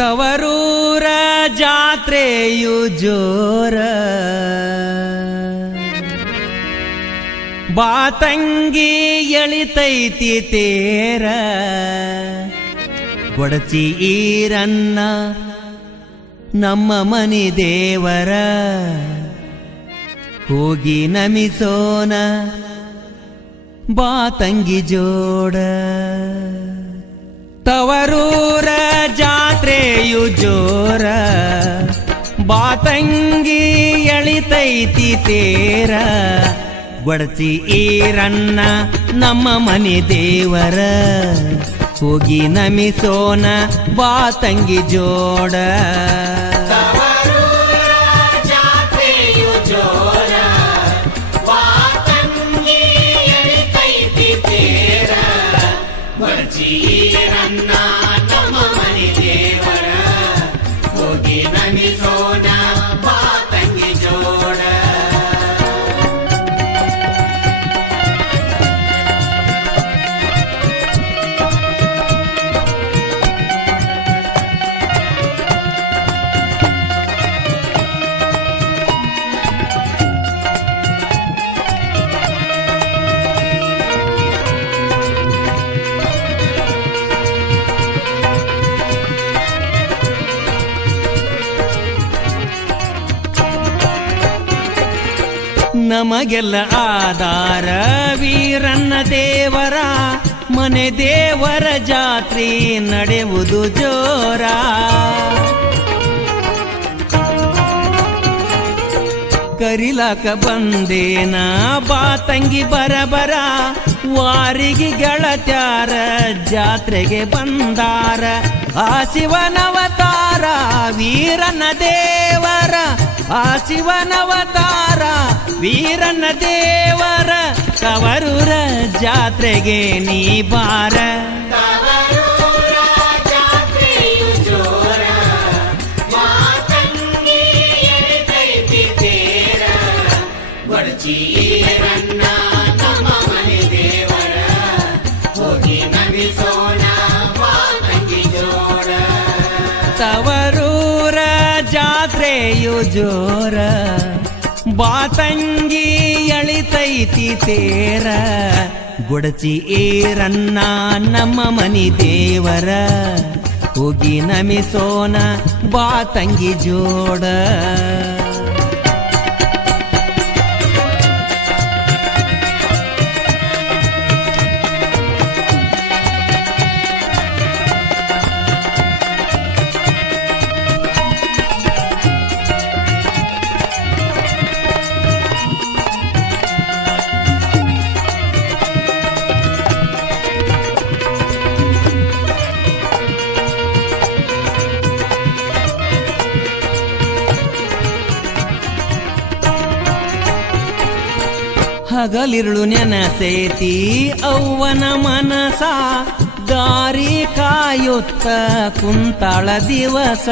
ತವರೂರ ಜಾತ್ರೆಯು ಜೋರ ಬಾತಂಗಿ ಎಳಿತೈತಿ ತೇರ ಗೊಡಚಿ ಈರನ್ನ ನಮ್ಮ ಮನಿ ದೇವರ ಹೋಗಿ ನಮಿಸೋನ ಬಾತಂಗಿ ಜೋಡ ತವರೂರ ಜಾತ್ರೆಯು ಜೋರ ಬಾತಂಗಿ ಎಳಿತೈತಿ ತೇರ ಗೊಡಚಿ ಈರನ್ನ ನಮ್ಮ ಮನೆ ದೇವರ ಹೋಗಿ ನಮಿಸೋನ ಬಾತಂಗಿ ಜೋಡ ಈರನ್ನ ನಮ್ಮ ಮನೆ ದೇವರ ಹೋಗಿ ನಮಿಸೋಣ ಬಾತಂಗಿ ಜೋಡ ನಮಗೆಲ್ಲ ಆಧಾರ ವೀರನ್ನ ದೇವರ ಮನೆ ದೇವರ ಜಾತ್ರೆ ನಡೆಯುವುದು ಜೋರ ಕರಿಲಾಕ ಬಂದೇನ ಬಾತಂಗಿ ಬರಬರ ವಾರಿಗೆ ಗೆಳತ್ಯಾರ ಜಾತ್ರೆಗೆ ಬಂದಾರ ಆ ಶಿವನವತಾರ ವೀರನ್ನ ದೇವರ ಆ ಶಿವನವತಾರ ವೀರನ್ನ ದೇವರ ತವರೂರ ಜಾತ್ರೆಗೆ ನೀ ಬಾರ ಈರನ್ನ ನಮ್ಮ ಮನೆ ದೇವರ ಹೋಗಿ ನಮಿಸೋಣ ಬಾತಂಗಿ ಜೋಡ ತವರೂರ ಜಾತ್ರೆಯು ಜೋರ ಬಾತಂಗಿ ಎಳಿತೈತಿ ತೇರ ಗೊಡಚಿ ಈರನ್ನ ನಮ್ಮ ಮನಿ ದೇವರ ಹೋಗಿ ನಮಿಸೋನ ಬಾತಂಗಿ ಜೋಡ ಹಗಲಿರುಳು ನೆನಸೇತಿ ಅವ್ವನ ಮನಸ ದಾರಿ ಕಾಯುತ್ತ ಕುಂತಾಳ ದಿವಸ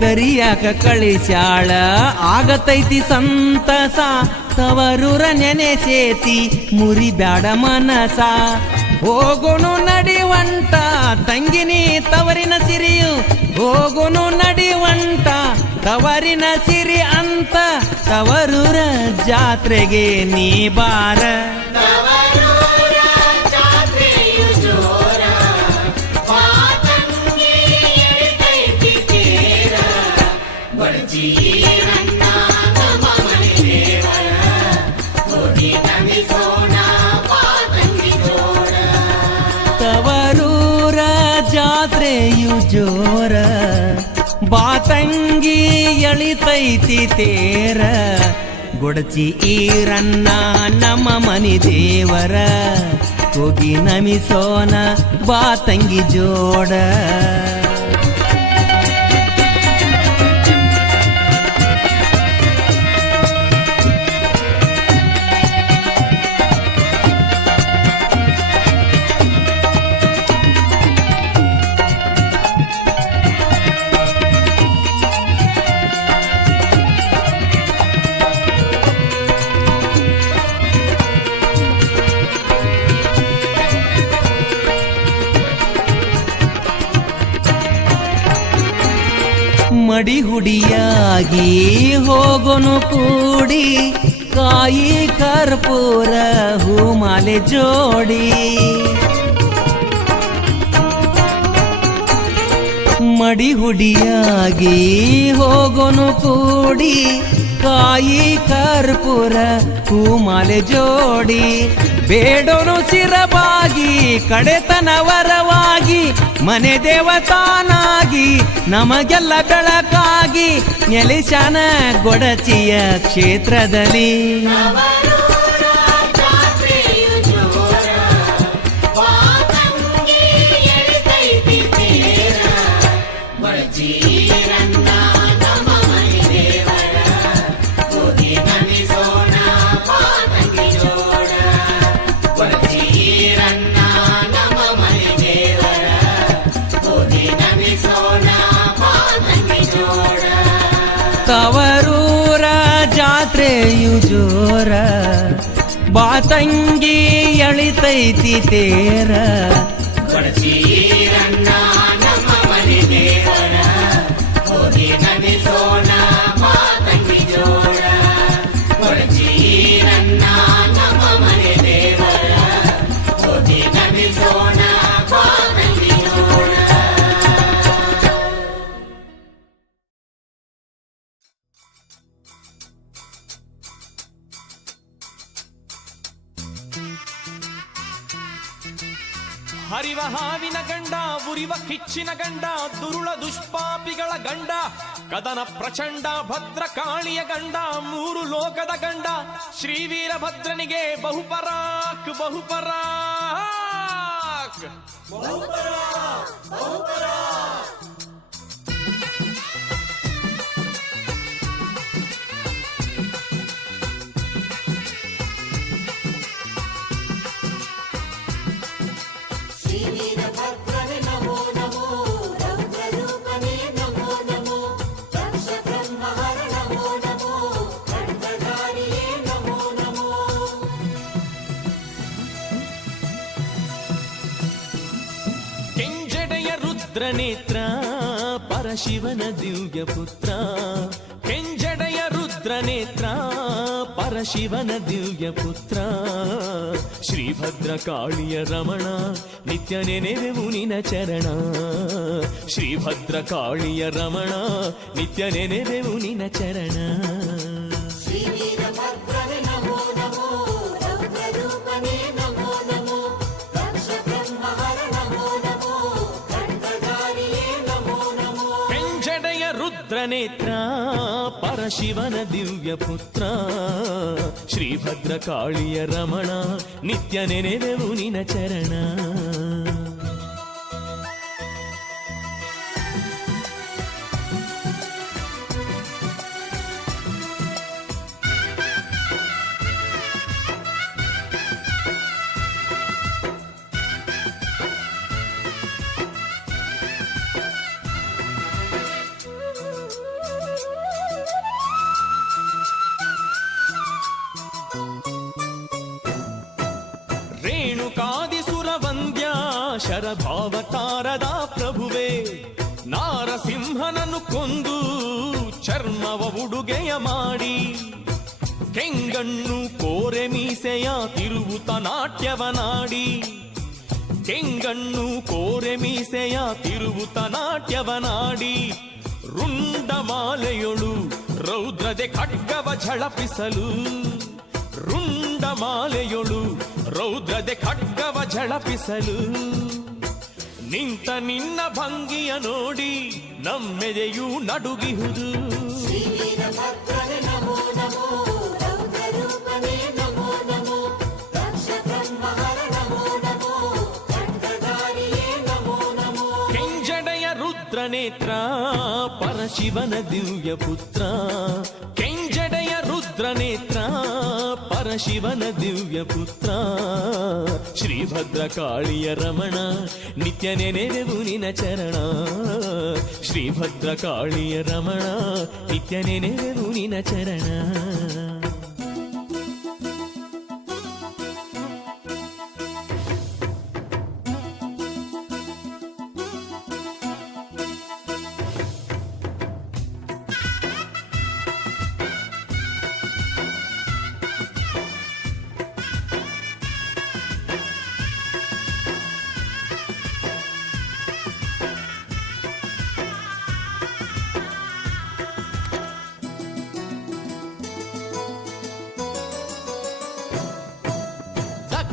ಕರಿಯಾಕ ಕಳಿಸ್ಯಾಳ ಆಗತೈತಿ ಸಂತಸ ತವರೂರ ನೆನೆಸೇತಿ ಮುರಿಬ್ಯಾಡ ಮನಸ ಹೋಗೋನು ನಡಿವಂಟ ತಂಗಿನಿ ತವರಿನ ಸಿರಿಯು ಹೋಗೋನು ನಡಿವಂಟ ತವರಿನ ಸಿರಿ ಅಂತ ತವರೂರ ಜಾತ್ರೆಗೆ ನೀ ಬಾರ ಈರನ್ನ ನಮ್ಮ ಮನೆ ದೇವರ ಹೋಗಿ ನಮಿಸೋಣ ಬಾತಂಗಿ ಜೋಡ ತವರೂರ ಜಾತ್ರೆಯು ಜೋರ ಬಾತಂಗಿ ಎಳಿತೈತಿ ತೇರ ಗೊಡಚಿ ಈರನ್ನ ನಮ್ಮ ಮನಿ ದೇವರ ಹೋಗಿ ನಮಿಸೋನ ಬಾತಂಗಿ ಜೋಡ ಮಡಿ ಹುಡಿಯಾಗಿ ಹೋಗೋನು ಕೂಡಿ ಕಾಯಿ ಕರ್ಪೂರ ಹೂಮಾಲೆ ಜೋಡಿ ಮಡಿ ಹುಡಿಯಾಗಿ ಹೋಗೋನು ಕೂಡಿ ಕಾಯಿ ಕರ್ಪೂರ ಹೂಮಾಲೆ ಜೋಡಿ ಬೇಡೋನು ಸಿರಬಾಗಿ ಕಡೆತನ ವರವಾಗಿ ಮನೆ ದೇವತಾನಾಗಿ ನಮಗೆಲ್ಲ ಬೆಳಕಾಗಿ ನೆಲೆಶಾನ ಗೊಡಚಿಯ ಕ್ಷೇತ್ರದಲ್ಲಿ ನವರೂರ ಜಾತ್ರೆಯು ಜೋರ, ಮಾತಂಗಿ ಎಳಿತೈತಿ ತೇರ. ಬಡಚೀರನ್ನ ನಮ್ಮ ಮನೆ ದೇವರ, ಹೋಗಿ ನಮಿಸೋಣ ಮಾತಂಗಿ ಜೋಡ. ಬಡಚೀರನ್ನ ನಮ್ಮ ಮನೆ ದೇವರ, ಹೋಗಿ ನಮಿಸೋಣ ಮಾತಂಗಿ ಜೋಡ. ತವರೂರ ಜಾತ್ರೆಯು ಜೋರ ಬಾತಂಗಿ ಎಳಿತೈತಿ ತೇರ ಬಡಚೀರನ್ನ ನಮ್ಮ ಮನೆ ದೇವರ, ಹೋಗಿ ನಮಿಸೋಣ ಮಾತಂಗಿ ಜೋಡ. ಬಡಚೀರನ್ನ ನಮ್ಮ ಮನೆ ದೇವರ, ಹೋಗಿ ನಮಿಸೋಣ ಮಾತಂಗಿ ಜೋಡ. ಹರಿವ ಹಾವಿನ ಗಂಡ, ಉರಿವ ಕಿಚ್ಚಿನ ಗಂಡ, ದುರುಳ ದುಷ್ಪಾಪಿಗಳ ಗಂಡ, ಕದನ ಪ್ರಚಂಡ, ಭದ್ರ ಕಾಳಿಯ ಗಂಡ, ಮೂರು ಲೋಕದ ಗಂಡ, ಶ್ರೀ ವೀರಭದ್ರನಿಗೆ ಬಹುಪರಾಕ್ ಬಹುಪರಾಕ್. ಶ್ರೀವೀರಭದ್ರನೇ ನಮೋ ನಮೋ, ರೌದ್ರರೂಪನೇ ನಮೋ ನಮೋ, ದಕ್ಷ ಬ್ರಹ್ಮಹರ ನಮೋ ನಮೋ, ಖಡ್ಗಧಾರಿಯೇ ನಮೋ ನಮೋ. ಕೆಂಜಡೆಯ ರುದ್ರನೇತ್ರ ಪರಶಿವನ ದಿವ್ಯ ಪುತ್ರ, ಕೆಂಜಡೆಯ ರುದ್ರನೇತ್ರ ಪರಶಿವನ ದಿವ್ಯ ಪುತ್ರ, ಶ್ರೀಭದ್ರ ಕಾಳಿಯ ರಮಣ ನಿತ್ಯ ನೆನೆವೆವು ನಿನ ಚರಣ, ಶ್ರೀಭದ್ರ ಕಾಳಿಯ ರಮಣ ನಿತ್ಯ ನೆನೆವೆವು ನಿನ ಚರಣ. ಶ್ರೀವೀರಭದ್ರನೇ ನಮೋ ನಮೋ, ರೌದ್ರರೂಪನೇ ನಮೋ ನಮೋ, ದಕ್ಷ ಬ್ರಹ್ಮಹರ ನಮೋ ನಮೋ, ಖಡ್ಗಧಾರಿಯೇ ನಮೋ ನಮೋ. ಕೆಂಜಡೆಯ ರುದ್ರನೇತ್ರ ಪರಶಿವನ ದಿವ್ಯ ಪುತ್ರ, ಶ್ರೀಭದ್ರ ಕಾಳಿಯ ರಮಣ ನಿತ್ಯ ನೆನೆವೆವು ನಿನ ಚರಣ. ರೇಣುಕಾದಿಸುರ ವಂದ್ಯ ಶರಭಾವತಾರದ ಪ್ರಭುವೆ, ನಾರಸಿಂಹನನ್ನು ಕೊಂದು ಚರ್ಮವ ಉಡುಗೆಯ ಮಾಡಿ, ಕೆಂಗಣ್ಣು ಕೋರೆ ಮೀಸೆಯ ತಿರುವುತ ನಾಟ್ಯವನಾಡಿ, ಕೆಂಗಣ್ಣು ಕೋರೆ ಮೀಸೆಯ ತಿರುವುತ ನಾಟ್ಯವನಾಡಿ, ರುಂಡಮಾಲೆಯೊಳು ರೌದ್ರದೆ ಖಡ್ಗವ ಝಳಪಿಸಲು, ರುಂಡಮಾಲೆಯೊಳು ರೌದ್ರದೆ ಖಡ್ಗವ ಝಳಪಿಸಲು, ನಿಂತ ನಿನ್ನ ಭಂಗಿಯ ನೋಡಿ ನಮ್ಮೆದೆಯೂ ನಡುಗಿಹುದು. ಶ್ರೀವೀರಭದ್ರನೇ ನಮೋ ನಮೋ, ರೌದ್ರರೂಪನೇ ನಮೋ ನಮೋ, ದಕ್ಷ ಬ್ರಹ್ಮಹರ ನಮೋ ನಮೋ, ಖಡ್ಗಧಾರಿಯೇ ನಮೋ ನಮೋ. ಕೆಂಜಡೆಯ ರುದ್ರನೇತ್ರ ಪರಶಿವನ ದಿವ್ಯ ಪುತ್ರ, ಕೆಂಜಡೆಯ ರುದ್ರನೇತ್ರ ಪರಶಿವನ ದಿವ್ಯ ಪುತ್ರ, ಶ್ರೀಭದ್ರ ಕಾಳಿಯ ರಮಣ ನಿತ್ಯ ನೆನೆವೆವು ನಿನ ಚರಣ, ಶ್ರೀಭದ್ರ ಕಾಳಿಯ ರಮಣ ನಿತ್ಯ ನೆನೆವೆವು ನಿನ ಚರಣ.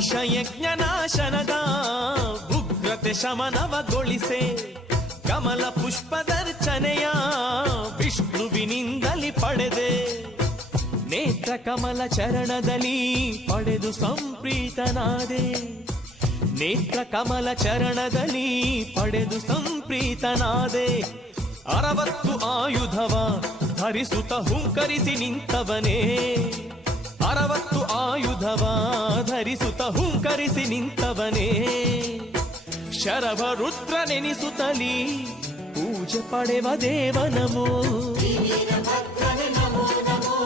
ಯಕ್ಷಯಜ್ಞ ನಾಶನದ ಉಗ್ರತೆ ಶಮನವಗೊಳಿಸೆ ಕಮಲ ಪುಷ್ಪದರ್ಚನೆಯ ವಿಷ್ಣುವಿನಿಂದಲಿ ಪಡೆದೆ ನೇತ್ರ ಕಮಲ ಚರಣದಲ್ಲಿ ಪಡೆದು ಸಂಪ್ರೀತನಾದೆ ನೇತ್ರ ಕಮಲ ಚರಣದಲ್ಲಿ ಪಡೆದು ಸಂಪ್ರೀತನಾದೆ 60 ಆಯುಧವ ಧರಿಸುತ್ತ ಹುಂಕರಿಸಿ ನಿಂತವನೇ 60 ಆಯುಧವ ಧರಿಸುತ್ತ ಹುಂಕರಿಸಿ ನಿಂತವನೇ ಶರಭ ರುದ್ರ ನೆನಿಸುತ್ತಲೀ ಪೂಜೆ ಪಡೆವ ದೇವ ನಮೋ ವೀರಭದ್ರನೇ ನಮೋ ನಮೋ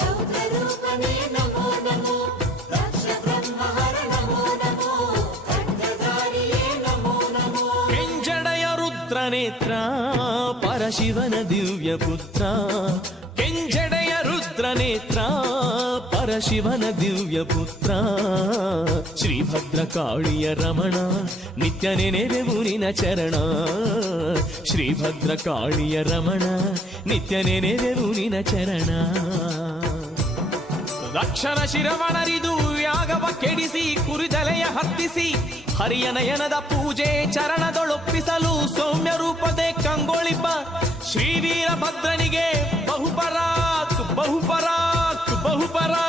ರೌದ್ರ ರೂಪನೇ ನಮೋ ನಮೋ ದಕ್ಷ ಬ್ರಹ್ಮಹರ ನಮೋ ನಮೋ ಖಡ್ಗಧಾರಿಯೇ ನಮೋ ನಮೋ ಕೆಂಜಡೆಯ ರುದ್ರನೇತ್ರ ಪರಶಿವನ ದಿವ್ಯ ಪುತ್ರ ಕೆಂಜಡೆಯ ರುದ್ರನೇತ್ರ ಪರಶಿವನ ದಿವ್ಯ ಪುತ್ರ ಶ್ರೀಭದ್ರ ಕಾಳಿಯ ರಮಣ ನಿತ್ಯ ನೆನೆವೆವು ನಿನ ಚರಣ ಶ್ರೀಭದ್ರ ಕಾಳಿಯ ರಮಣ ನಿತ್ಯ ನೆನೆವೆವು ನಿನ ಚರಣ ರಕ್ಷಣ ಶಿರವಣರಿದು ಯಾಗವ ಕೆಡಿಸಿ ಕುರಿದಲೆಯ ಹತ್ತಿಸಿ ಹರಿಯ ನಯನದ ಪೂಜೆ ಚರಣದೊಳೊಪ್ಪಿಸಲು ಸೌಮ್ಯ ರೂಪದೆ ಕಂಗೊಳಿಪ ಶ್ರೀ ವೀರಭದ್ರನಿಗೆ ಬಹುಪರಾಕ್ ಬಹುಪರಾಕ್ ಬಹುಪರಾ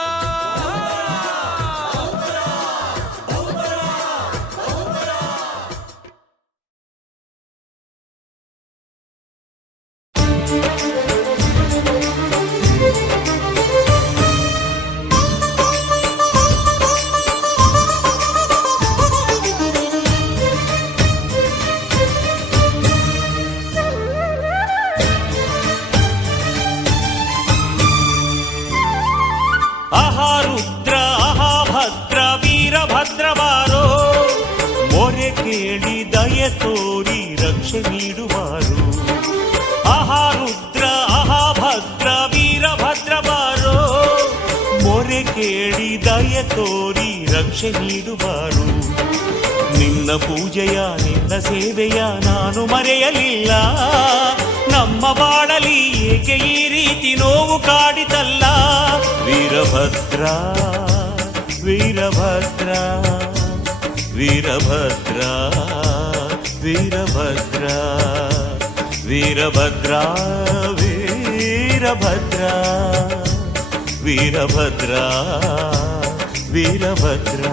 ರುದ್ರ ಅಹಾಭದ್ರ ವೀರಭದ್ರವಾರೋ ಮೊರೆ ಕೇಳಿ ದಯ ತೋರಿ ರಕ್ಷೆ ನೀಡುವಾರು ರುದ್ರ ಅಹಾಭದ್ರ ವೀರಭದ್ರವಾರೋ ಮೊರೆ ಕೇಳಿ ದಯ ತೋರಿ ರಕ್ಷೆ ನೀಡುವಾರು ನಿನ್ನ ಪೂಜೆಯ ನಿನ್ನ ಸೇವೆಯ ನಾನು ಮರೆಯಲಿಲ್ಲ ನಮ್ಮ ಬಾಳಲಿ ಏಕೆ ಈ ರೀತಿ ನೋವು ಕಾಡಿತಲ್ಲ ವೀರಭದ್ರ ವೀರಭದ್ರ ವೀರಭದ್ರ ವೀರಭದ್ರ ವೀರಭದ್ರ ವೀರಭದ್ರ ವೀರಭದ್ರ ವೀರಭದ್ರ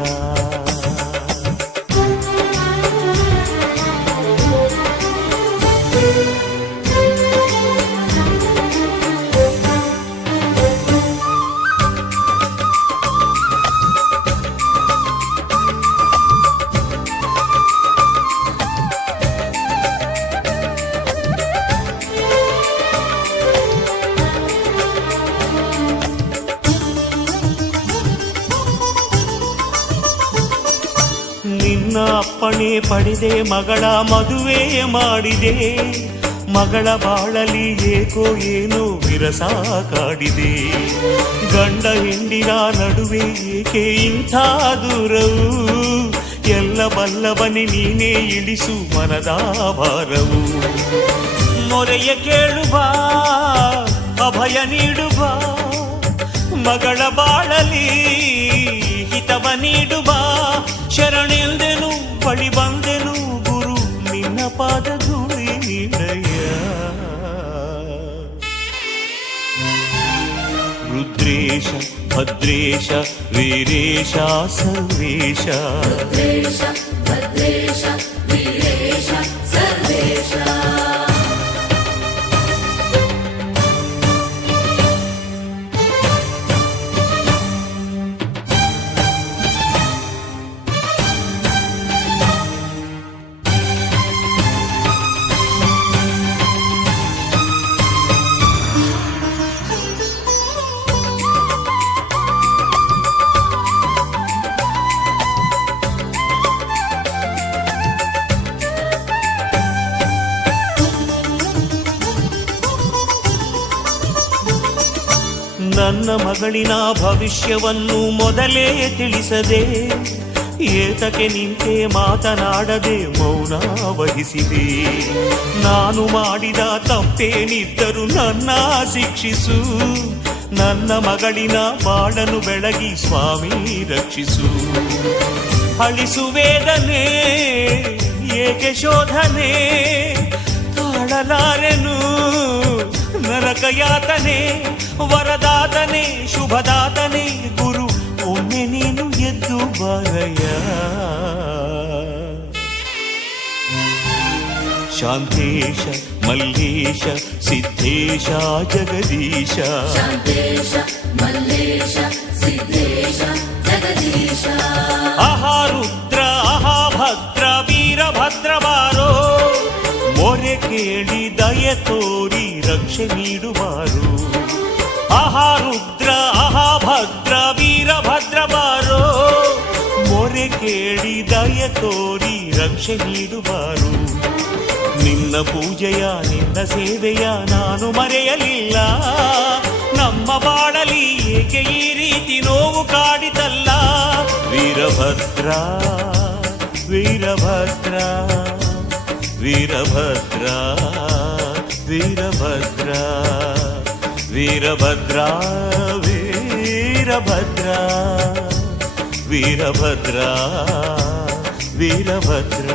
ಅಪ್ಪಣೆ ಪಡೆದೆ ಮಗಳ ಮದುವೆ ಮಾಡಿದೆ ಮಗಳ ಬಾಳಲಿ ಏಕೋ ಏನೋ ವಿರಸ ಕಾಡಿದೆ ಗಂಡ ಹೆಂಡಿನ ನಡುವೆ ಏಕೆ ಇಂಥ ದೂರವು ಎಲ್ಲ ಬಲ್ಲವನೆ ನೀನೇ ಇಳಿಸು ಮನದ ಭಾರವು ಮೊರೆಯ ಕೇಳುವ ಅಭಯ ನೀಡುವ ಮಗಳ ಬಾಳಲಿ ಹಿತವ ನೀಡುವ ಶರಣೆಂದೆನು ಬಳಿ ಬಂದೆನು ಗುರು ನಿನ್ನ ಪಾದ ಧೂಳಿ ನೀಡಯ್ಯ ರುದ್ರೇಶ ಭದ್ರೇಶ ವೀರೇಶ ಸರ್ವೇಶ ರುದ್ರೇಶ ಭದ್ರೇಶ ವೀರೇಶ ಸರ್ವೇಶ ನನ್ನ ಮಗಳಿನ ಭವಿಷ್ಯವನ್ನು ಮೊದಲೇ ತಿಳಿಸದೆ ಏತಕ್ಕೆ ನಿಂತೆ ಮಾತನಾಡದೆ ಮೌನ ವಹಿಸಿದೆ ನಾನು ಮಾಡಿದ ತಪ್ಪೇನಿದ್ದರೂ ನನ್ನ ಶಿಕ್ಷಿಸು ನನ್ನ ಮಗಳಿನ ಬಾಳನು ಬೆಳಗಿ ಸ್ವಾಮಿ ರಕ್ಷಿಸು. ಅಳಿಸು ವೇದನೆ ಏಕೆ ಶೋಧನೆ, ತಾಳಲಾರೆನು ನರಕ ಯಾತನೆ. ವರದಾತನೆ ಶುಭದಾತನೆ ಗುರು, ಒಮ್ಮೆ ನೀನು ಎದ್ದು ಬಾರಯ್ಯ. ಶಾಂತೇಶ ಮಲ್ಲೇಶ ಸಿದ್ಧೇಶ ಜಗದೀಶ, ಶಾಂತೇಶ ಮಲ್ಲೇಶ ಸಿದ್ಧೇಶ ಜಗದೀಶ. ಆಹಾ ರುದ್ರ ಆಹಾ ಭದ್ರ ವೀರಭದ್ರ ಬಾರೋ, ಮೊರೆ ಕೇಳಿ ದಯ ತೋರಿ ರಕ್ಷೆ ನೀಡುವಾರು. ಆಹಾ ರುದ್ರ ಆಹಾ ಭದ್ರ ವೀರಭದ್ರ ಬಾರೋ, ಮೊರೆ ಕೇಳಿ ದಯ ತೋರಿ ರಕ್ಷೆ ನೀಡುವಾರು. ನಿನ್ನ ಪೂಜೆಯ ನಿನ್ನ ಸೇವೆಯ ನಾನು ಮರೆಯಲಿಲ್ಲ, ನಮ್ಮ ಬಾಳಲಿ ಏಕೆ ಈ ರೀತಿ ನೋವು ಕಾಡಿತಲ್ಲ. ವೀರಭದ್ರ ವೀರಭದ್ರ ವೀರಭದ್ರ ವೀರಭದ್ರ ವೀರಭದ್ರ ವೀರಭದ್ರ ವೀರಭದ್ರ ವೀರಭದ್ರ.